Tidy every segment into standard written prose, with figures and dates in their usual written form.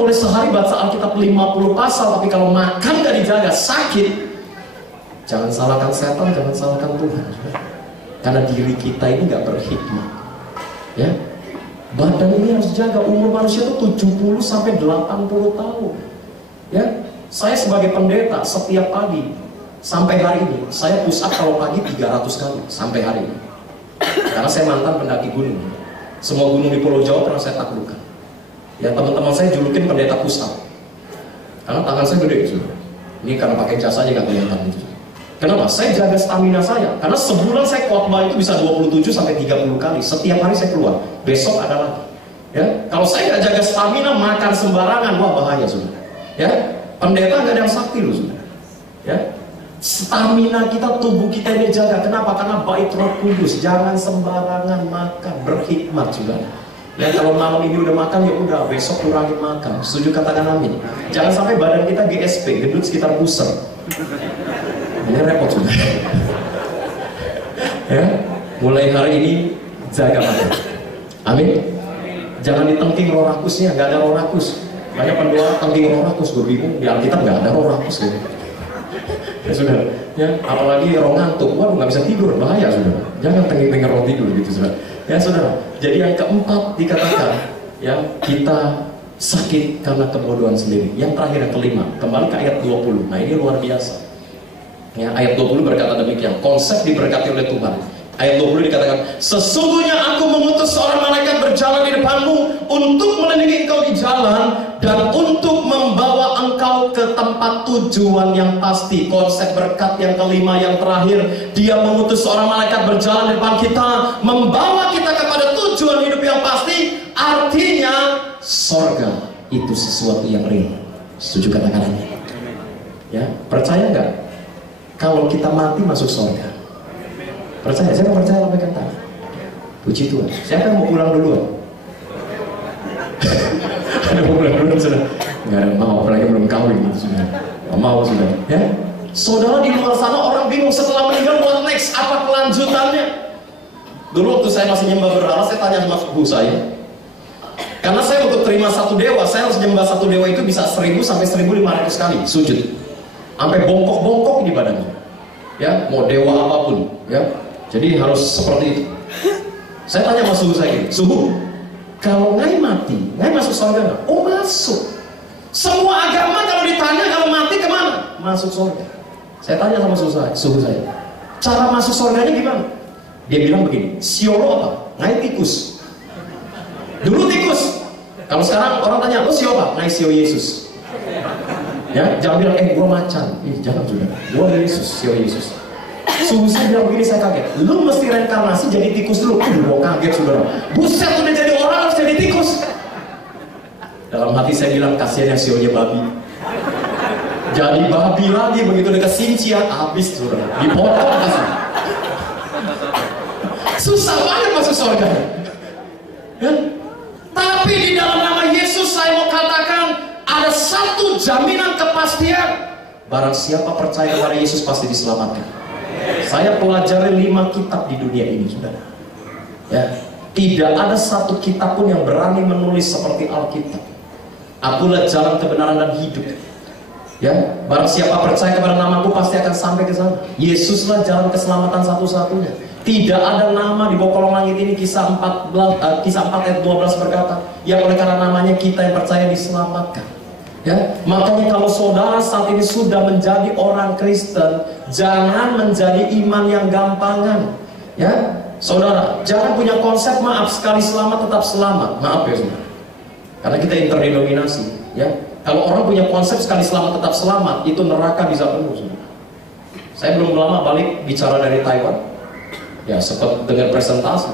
boleh sehari baca Alkitab 50 pasal, tapi kalau makan gak dijaga, sakit. Jangan salahkan setan, jangan salahkan Tuhan. Karena diri kita ini gak berhikmat. Ya, badan ini harus jaga. Umur manusia itu 70 sampai 80 tahun. Ya, saya sebagai pendeta setiap pagi sampai hari ini, saya push up kalau pagi 300 kali sampai hari ini. Karena saya mantan pendaki gunung. Semua gunung di Pulau Jawa pernah saya taklukkan. Ya, teman-teman saya julukin pendeta push up. Karena tangan saya gede gitu. Ini karena pakai jas aja gak kelihatan gitu. Kenapa? Saya jaga stamina saya. Karena sebulan saya khotbah itu bisa 27 sampai 30 kali. Setiap hari saya keluar. Besok ada lagi. Ya, kalau saya nggak jaga stamina, makan sembarangan, wah bahaya sudah. Ya, pendeta nggak ada yang sakti loh sudah. Ya, stamina kita, tubuh kita ini jaga. Kenapa? Karena bait Roh Kudus. Jangan sembarangan makan, berhikmat sudah. Ya, kalau malam ini udah makan ya udah, besok kurangin makan. Setuju, katakan amin. Jangan sampai badan kita GSP, gendut sekitar pusar. Ini repot sudah. Ya, mulai hari ini jaga makan. Amin. Jangan ditengking roh rakusnya, nggak ada roh rakus. Banyak pendoa tengking roh rakus, gue bingung. Di Alkitab nggak ada roh rakus gitu. Ya sudah. Ya, apalagi roh ngantuk, waduh nggak bisa tidur, bahaya sudah. Jangan tengking roh tidur gitu sudah. Ya saudara. Jadi yang keempat dikatakan, ya kita sakit karena kebodohan sendiri. Yang terakhir yang kelima, kembali ke ayat 20. Nah ini luar biasa. Ya, ayat 20 berkata demikian, konsep diberkati oleh Tuhan. Ayat 20 dikatakan, sesungguhnya aku mengutus seorang malaikat berjalan di depanmu untuk melindungi engkau di jalan dan untuk membawa engkau ke tempat tujuan yang pasti. Konsep berkat yang kelima, yang terakhir, dia mengutus seorang malaikat berjalan di depan kita, membawa kita kepada tujuan hidup yang pasti. Artinya sorga itu sesuatu yang real. Setuju katakan amin? Ya, percaya nggak? Kalau kita mati masuk surga. Percaya? Saya percaya, lambaikan tangan. Puji Tuhan. Siapa yang mau pulang duluan? Ada mau pulang duluan sudah? Nggak ada mau, apalagi belum kawin gitu sudah. Nggak mau sudah. Ya, saudara di luar sana orang bingung setelah meninggal what next? Apa kelanjutannya? Dulu waktu saya masih nyembah berhala, saya tanya sama suku saya. Karena saya untuk terima satu dewa, saya harus nyembah satu dewa itu bisa 1000 sampai 1500 kali sujud. Sampai bongkok-bongkok di badannya, ya, mau dewa apapun, ya, jadi harus seperti itu. Saya tanya sama suhu saya, suhu, kalau ngai mati, ngai masuk surga nggak? Oh masuk. Semua agama kalau ditanya kalau mati kemana? Masuk surga. Saya tanya sama suhu saya, cara masuk surganya gimana? Dia bilang begini, siolo apa? Ngai tikus. Dulu tikus. Kalau sekarang orang tanya, lo sio apa? Ngai sio Yesus. Ya, jangan bilang, gua macan. Jangan sudah. Gua Yesus, sio Yesus. Suhu saya bilang begini, saya kaget. Lu mesti reinkarnasi jadi tikus dulu. Gua kaget saudara. Buset, udah jadi orang harus jadi tikus. Dalam hati saya bilang, kasihan yang sionya babi. Jadi babi lagi, begitu dekat Sincia, habis saudara. Dipotong kasih. Susah banget masuk surga. Ya? Tapi di dalam nama Yesus saya mau katakan, ada satu jaminan kepastian. Barang siapa percaya kepada Yesus pasti diselamatkan. Saya pelajari 5 kitab di dunia ini, saudara. Ya, tidak ada satu kitab pun yang berani menulis seperti Alkitab. Akulah jalan kebenaran dan hidup. Ya, barang siapa percaya kepada namaku pasti akan sampai ke sana. Yesuslah jalan keselamatan satu-satunya. Tidak ada nama di bawah kolong langit ini. Kisah 4 ayat 12 berkata, yang oleh karena namanya kita yang percaya diselamatkan. Ya, makanya kalau saudara saat ini sudah menjadi orang Kristen, jangan menjadi iman yang gampangan. Ya, saudara, jangan punya konsep maaf sekali selamat tetap selamat. Maaf ya saudara, karena kita interdenominasi. Ya, kalau orang punya konsep sekali selamat tetap selamat, itu neraka bisa penuh saudara. Saya belum lama balik bicara dari Taiwan. Ya, sempat dengar presentasi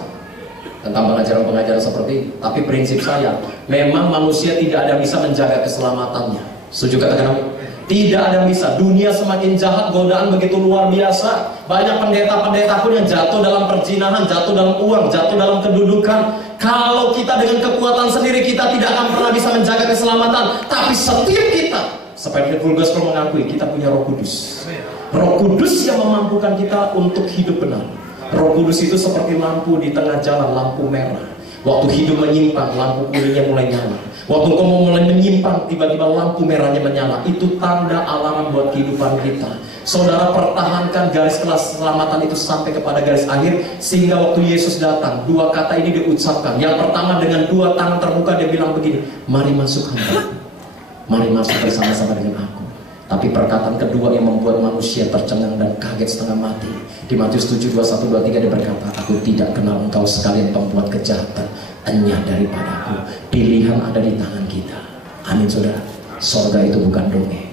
tentang pengajaran-pengajaran seperti ini. Tapi prinsip saya, memang manusia tidak ada yang bisa menjaga keselamatannya. Setuju katakan amin? Tidak ada yang bisa. Dunia semakin jahat, godaan begitu luar biasa. Banyak pendeta-pendeta pun yang jatuh dalam perzinahan, jatuh dalam uang, jatuh dalam kedudukan. Kalau kita dengan kekuatan sendiri, kita tidak akan pernah bisa menjaga keselamatan. Tapi setiap kita, seperti Full Gospel mengakui, kita punya Roh Kudus. Roh Kudus yang memampukan kita untuk hidup benar. Roh Kudus itu seperti lampu di tengah jalan, lampu merah. Waktu hidup menyimpang, lampu kuningnya mulai nyala. Waktu engkau mau mulai menyimpang, tiba-tiba lampu merahnya menyala. Itu tanda alarm buat kehidupan kita. Saudara, pertahankan garis keselamatan itu sampai kepada garis akhir, sehingga waktu Yesus datang, dua kata ini diucapkan. Yang pertama, dengan dua tangan terbuka dia bilang begini, mari masuk hamba, mari masuk bersama-sama dengan aku. Tapi perkataan kedua yang membuat manusia tercengang dan kaget setengah mati. Di Matius 7, 21, 23 dia berkata, aku tidak kenal engkau sekalian pembuat kejahatan, enyah daripadaku. Pilihan ada di tangan kita. Amin saudara. Sorga itu bukan dongeng.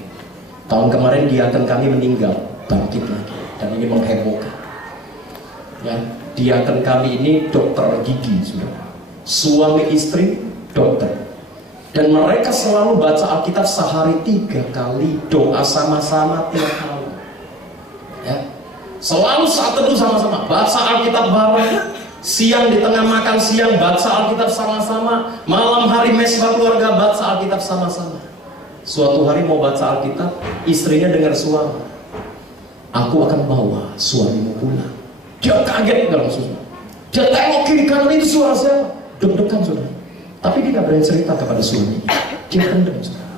Tahun kemarin diaken kami meninggal, bangkit lagi, dan ini menghebohkan. Ya, diaken kami ini dokter gigi, saudara. Suami istri dokter, dan mereka selalu baca Alkitab sehari 3 kali, doa sama-sama tiap kali. Ya, selalu saat teduh sama-sama, baca Alkitab bareng. Siang di tengah makan siang baca Alkitab sama-sama, malam hari mesbah keluarga baca Alkitab sama-sama. Suatu hari mau baca Alkitab, istrinya dengar suara, aku akan bawa suamimu pulang. Dia kaget dalam suara. Dia tengok kiri kanan, itu suara siapa? Deg-degan saudara. Tapi dia gak berani cerita kepada suaminya. Dia pendam saudara.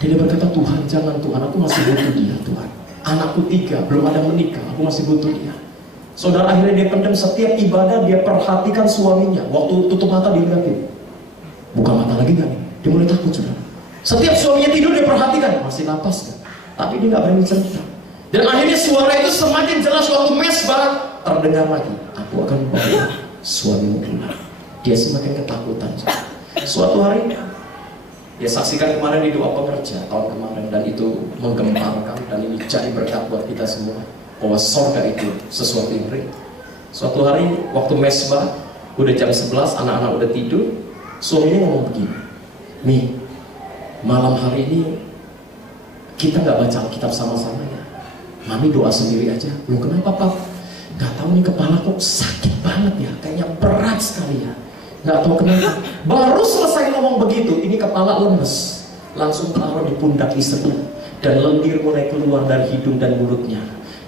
Dia berkata, Tuhan jangan Tuhan, aku masih butuh dia Tuhan. Anakku 3, belum ada menikah, aku masih butuh dia. Saudara, akhirnya dia pendam. Setiap ibadah dia perhatikan suaminya. Waktu tutup mata dia lihatin, buka mata lagi gak nih? Dia mulai takut saudara. Setiap suaminya tidur dia perhatikan, masih napas kan? Tapi dia gak berani cerita. Dan akhirnya suara itu semakin jelas waktu mesbah terdengar lagi, aku akan bawa suamimu pulang. Dia semakin ketakutan. Suatu hari dia saksikan kemarin di doa pekerja tahun kemarin, dan itu menggemparkan, dan ini jadi berkat buat kita semua, bahwa sorga itu sesuatu yang real. Suatu hari waktu mesbah udah jam 11, anak-anak udah tidur, suaminya ngomong begini, Mi, malam hari ini kita nggak baca Alkitab sama-sama ya, Mami doa sendiri aja. Lu kenapa Pak? Gak tahu nih, kepala kok sakit banget ya, kayaknya berat sekali ya, nggak tahu kenapa. Baru selesai ngomong begitu, ini kepala lemes, langsung taruh di pundak istrinya, dan lendir mulai keluar dari hidung dan mulutnya.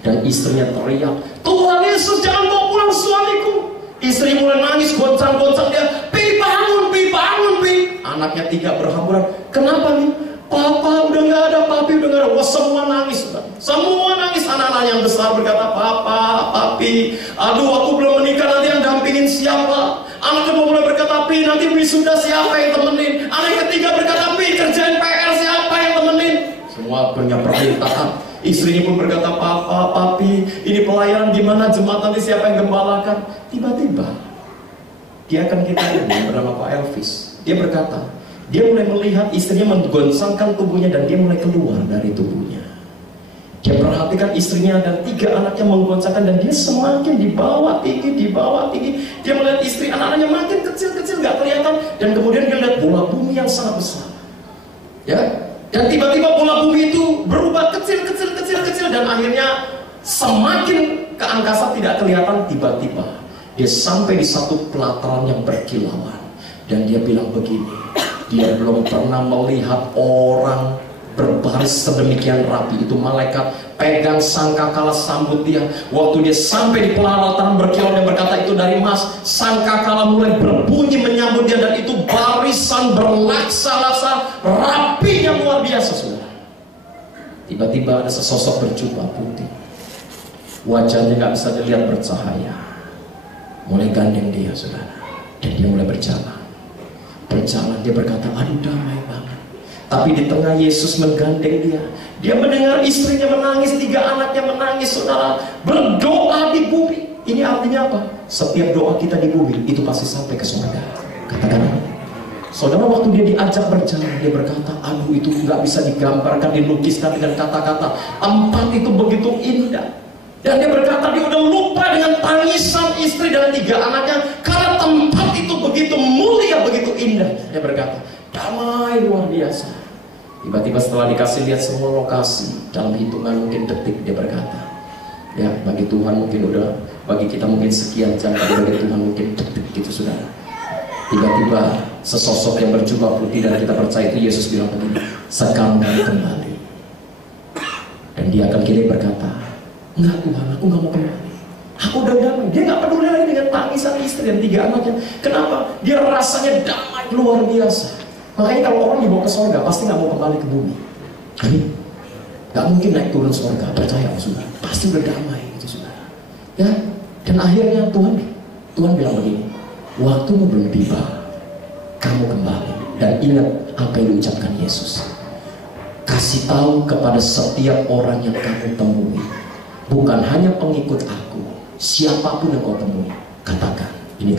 Dan istrinya teriak, Tuhan Yesus jangan bawa pulang suamiku. Istri mulai nangis, goncang-goncang dia, Pi bangun, Pi bangun, Pi. Anaknya 3 berhamburan, kenapa nih? Papa udah nggak ada, Papi udah nggak ada. Wah, semua nangis, semua nangis. Anak-anak yang besar berkata, Papa, Papi, aduh aku belum menikah, nanti yang dampingin siapa? Anak kedua mulai berkata, Pi nanti wisuda siapa yang temenin? Anak ketiga berkata, Pi kerjaan PR siapa yang temenin? Semua punya permintaan. Istrinya pun berkata, Papa, Papi, ini pelayanan gimana, jemaat nanti siapa yang gembalakan? Tiba-tiba dia akan kita ini bernama Pak Elvis. Dia berkata, dia mulai melihat istrinya menggoncangkan tubuhnya, dan dia mulai keluar dari tubuhnya. Dia perhatikan istrinya dan 3 anaknya menggoncangkan, dan dia semakin dibawa tinggi, dibawa tinggi. Dia melihat istri, anak-anaknya makin kecil-kecil, gak kelihatan. Dan kemudian dia lihat bola bumi yang sangat besar. Ya, dan tiba-tiba bola bumi itu berubah kecil-kecil, dan akhirnya semakin ke angkasa tidak kelihatan. Tiba-tiba dia sampai di satu pelataran yang berkilauan, dan dia bilang begini, dia belum pernah melihat orang berbaris sedemikian rapi. Itu malaikat pegang sangkakala sambut dia. Waktu dia sampai di pelataran berkilau, dia berkata itu dari emas. Sangkakala mulai berbunyi menyambut dia, dan itu barisan berlaksa-laksa, rapinya luar biasa saudara. Tiba-tiba ada sesosok berjubah putih, wajahnya gak bisa dilihat, bercahaya, mulai gandeng dia saudara. Dan dia mulai berjalan. Dia berkata, aduh damai banget. Tapi di tengah Yesus menggandeng dia, dia mendengar istrinya menangis, 3 anaknya menangis saudara. Berdoa di bumi. Ini artinya apa? Setiap doa kita di bumi itu pasti sampai ke surga. Katakan amin. Saudara, waktu dia diajak berjalan, dia berkata, aduh itu nggak bisa digambarkan, dilukiskan dengan kata-kata. Tempat itu begitu indah. Dan dia berkata, dia udah lupa dengan tangisan istri dan 3 anaknya, karena tempat itu begitu mulia, begitu indah. Dia berkata, damai luar biasa. Tiba-tiba setelah dikasih lihat semua lokasi, dalam hitungan mungkin detik, dia berkata, ya bagi Tuhan mungkin udah, bagi kita mungkin sekian jam, tapi bagi Tuhan mungkin detik gitu saudara. Tiba-tiba sesosok yang berjubah putih, dan kita percaya itu Yesus bilang begini, sekarang kembali. Dan dia akan kini berkata, enggak Tuhan, aku gak mau kembali, aku udah damai. Dia gak peduli lagi dengan tangisan istri dan 3 anaknya. Kenapa? Dia rasanya damai luar biasa. Makanya kalau orang dibawa ke surga pasti nggak mau kembali ke bumi. Amin. Nggak mungkin naik turun surga, percaya saudara. Pasti udah damai gitu saudara. Ya, dan akhirnya Tuhan bilang begini, waktumu belum tiba, kamu kembali dan ingat apa yang diucapkan Yesus. Kasih tahu kepada setiap orang yang kamu temui, bukan hanya pengikut aku, siapapun yang kau temui, katakan ini